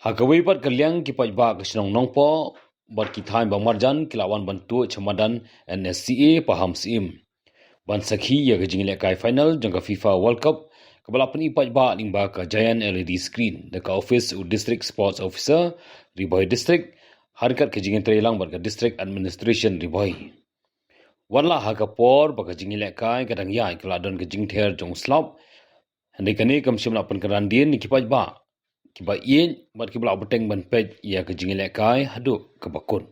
Hakawai pat kaliang ki Paidbah ke Senong Nongpoh bat ki thaim bang marjan kilawan bantu chamadan NSCA paham sim. Ban sakhi ya gajing lekai final jangka FIFA World Cup kebalapan i Paidbah lingba ka giant LED screen deka office u district sports officer Ribai district harkat kejingin terelang bat ka district administration Ribai. Wanla hakapor baka jing lekai kadang yai keladon kejing ther jong slop handikane kam sim lapan kerandien ni ki Paidbah. Kiba Ieid bat kibla Hapdeng ban Peit ia kejing lekai haduk ke bakun.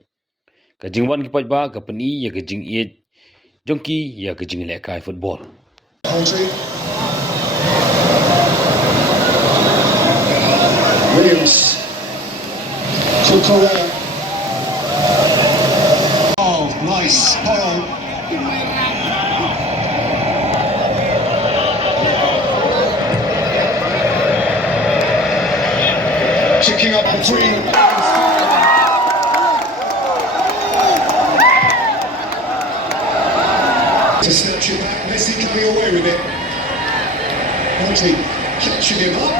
Kejing wan ki Paidbah ke peni ia kejing Ieid jongki ia kejing lekai football. Williams to Correa. Oh, nice ball. Checking up between. To snatch it back, Messi coming away with it. Monty catching him up.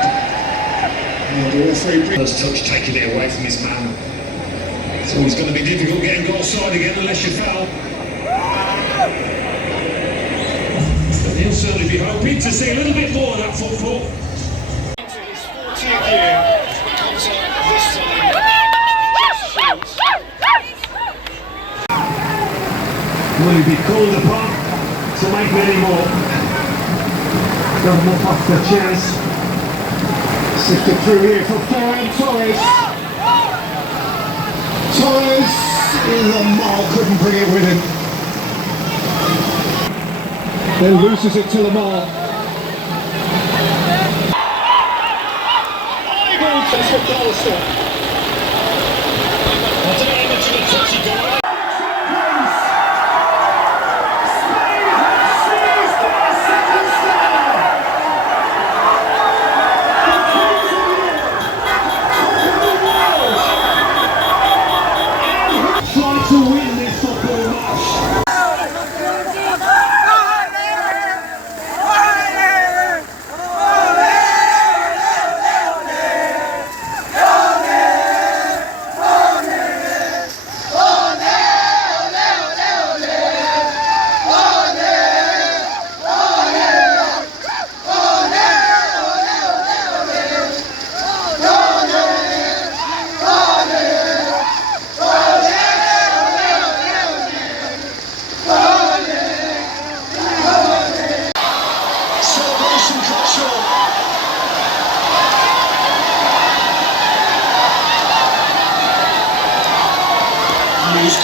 Oh, the referee first touch taking it away from his man. It's always going to be difficult getting goal side again unless you foul. But he'll certainly be hoping to see a little bit more of that football. Into his 40th year, comes up this time. Will he be called upon to make many more? Doesn't look like the chance. Sifted through here for Ferran Torres. Torres in the mall, couldn't bring it with him. Then loses it to Lamar. That's for Carlson. That's an image of the touchy goal. To win this football match. He's